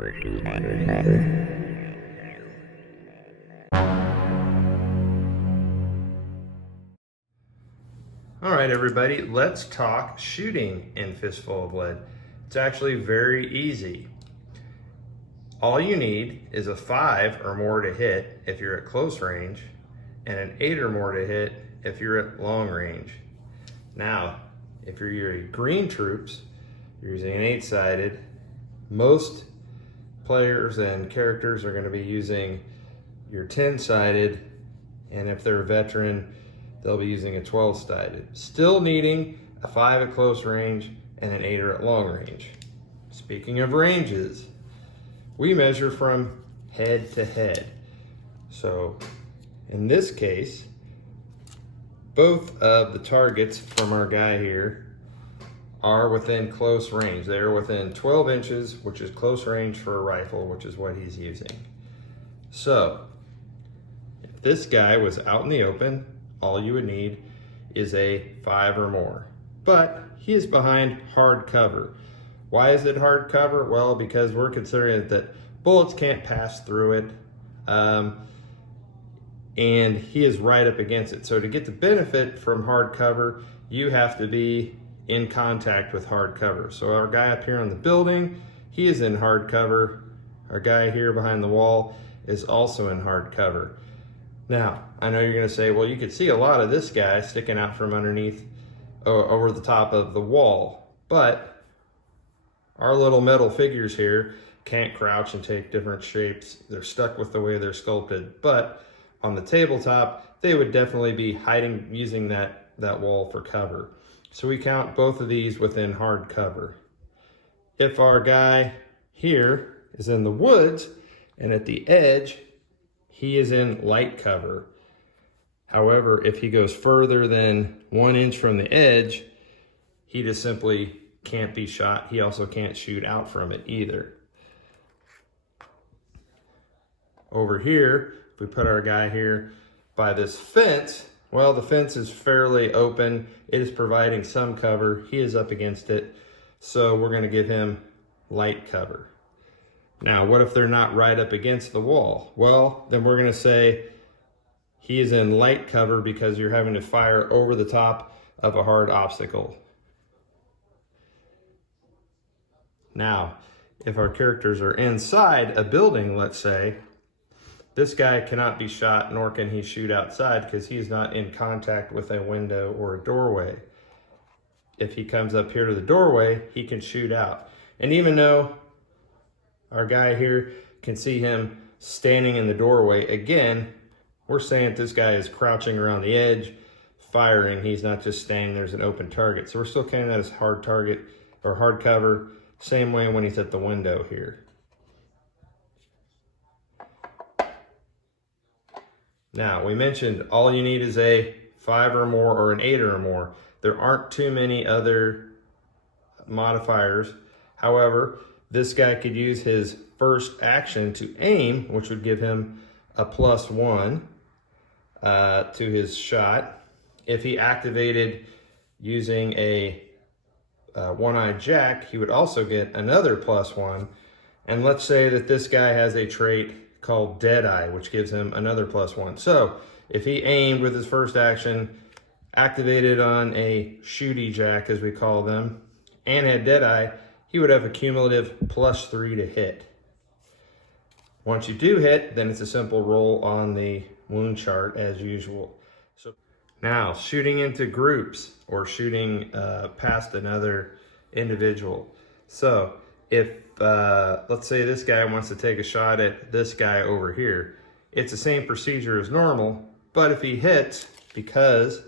All right, everybody, let's talk shooting in Fistful of Lead. It's actually very easy. All you need is a 5 or more to hit if you're at close range, and an 8 or more to hit if you're at long range. Now, if you're using green troops, you're using an 8-sided. Most players and characters are going to be using your 10-sided, and if they're a veteran, they'll be using a 12-sided. Still needing a 5 at close range and an 8 at long range. Speaking of ranges, we measure from head to head. So in this case, both of the targets from our guy here are within close range. They're within 12 inches, which is close range for a rifle, which is what he's using. So if this guy was out in the open, all you would need is a 5 or more. But he is behind hard cover. Why is it hard cover? Well, because we're considering that bullets can't pass through it, and he is right up against it. So to get the benefit from hard cover, you have to be in contact with hard cover. So our guy up here on the building, he is in hard cover. Our guy here behind the wall is also in hard cover. Now, I know you're gonna say, well, you could see a lot of this guy sticking out from underneath over the top of the wall, but our little metal figures here can't crouch and take different shapes. They're stuck with the way they're sculpted, but on the tabletop, they would definitely be hiding using that wall for cover. So we count both of these within hard cover. If our guy here is in the woods and at the edge, he is in light cover. However, if he goes further than 1 inch from the edge, he just simply can't be shot. He also can't shoot out from it either. Over here, if we put our guy here by this fence, well, the fence is fairly open. It is providing some cover. He is up against it. So we're gonna give him light cover. Now, what if they're not right up against the wall? Well, then we're gonna say he is in light cover because you're having to fire over the top of a hard obstacle. Now, if our characters are inside a building, let's say, this guy cannot be shot, nor can he shoot outside because he's not in contact with a window or a doorway. If he comes up here to the doorway, he can shoot out. And even though our guy here can see him standing in the doorway, again, we're saying this guy is crouching around the edge, firing. He's not just standing there as an open target. So we're still counting that as hard target or hard cover. Same way when he's at the window here. Now, we mentioned all you need is a 5 or more or an 8 or more. There aren't too many other modifiers. However, this guy could use his first action to aim, which would give him a +1 to his shot. If he activated using a one-eyed jack, he would also get another +1. And let's say that this guy has a trait called Deadeye, which gives him another +1. So if he aimed with his first action, activated on a shooty jack, as we call them, and had Deadeye, he would have a cumulative +3 to hit. Once you do hit, then it's a simple roll on the wound chart as usual. So now, shooting into groups or shooting past another individual. So if, let's say this guy wants to take a shot at this guy over here, it's the same procedure as normal, but if he hits, because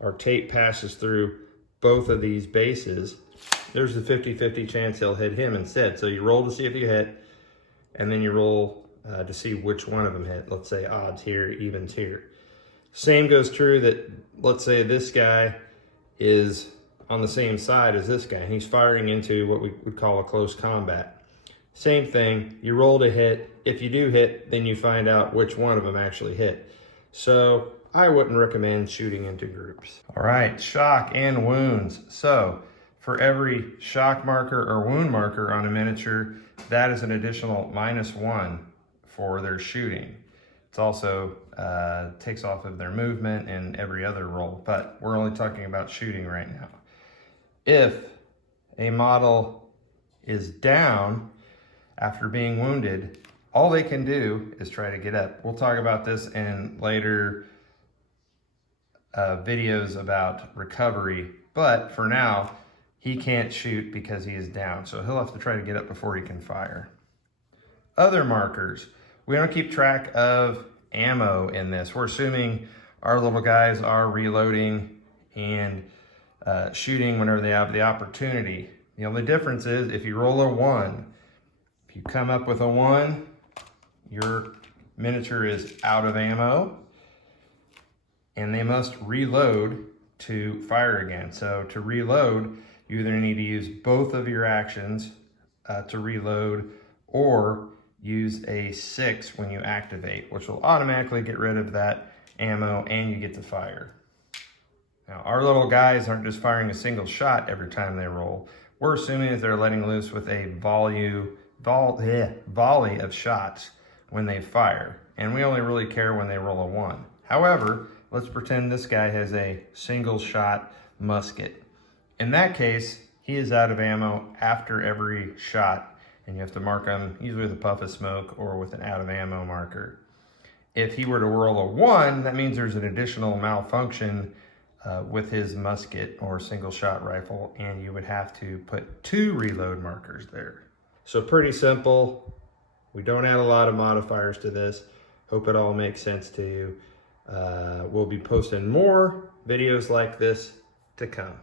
our tape passes through both of these bases, there's a 50-50 chance he'll hit him instead. So you roll to see if you hit, and then you roll to see which one of them hit. Let's say odds here, evens here. Same goes true that, let's say this guy is on the same side as this guy, and he's firing into what we would call a close combat. Same thing, you roll to hit. If you do hit, then you find out which one of them actually hit. So I wouldn't recommend shooting into groups. All right, shock and wounds. So For every shock marker or wound marker on a miniature, that is an additional -1 for their shooting. It's also takes off of their movement and every other roll, but we're only talking about shooting right now. If a model is down after being wounded, all they can do is try to get up. We'll talk about this in later videos about recovery, but for now, he can't shoot because he is down, so he'll have to try to get up before he can fire. Other markers. We don't keep track of ammo in this. We're assuming our little guys are reloading and shooting whenever they have the opportunity. The only difference is if you roll a 1, if you come up with a 1, your miniature is out of ammo and they must reload to fire again. So to reload, you either need to use both of your actions to reload or use a 6 when you activate, which will automatically get rid of that ammo and you get to fire. Now, our little guys aren't just firing a single shot every time they roll. We're assuming that they're letting loose with a volley of shots when they fire. And we only really care when they roll a 1. However, let's pretend this guy has a single shot musket. In that case, he is out of ammo after every shot, and you have to mark him usually with a puff of smoke or with an out of ammo marker. If he were to roll a 1, that means there's an additional malfunction with his musket or single shot rifle, and you would have to put 2 reload markers there. So pretty simple. We don't add a lot of modifiers to this. Hope it all makes sense to you. We'll be posting more videos like this to come.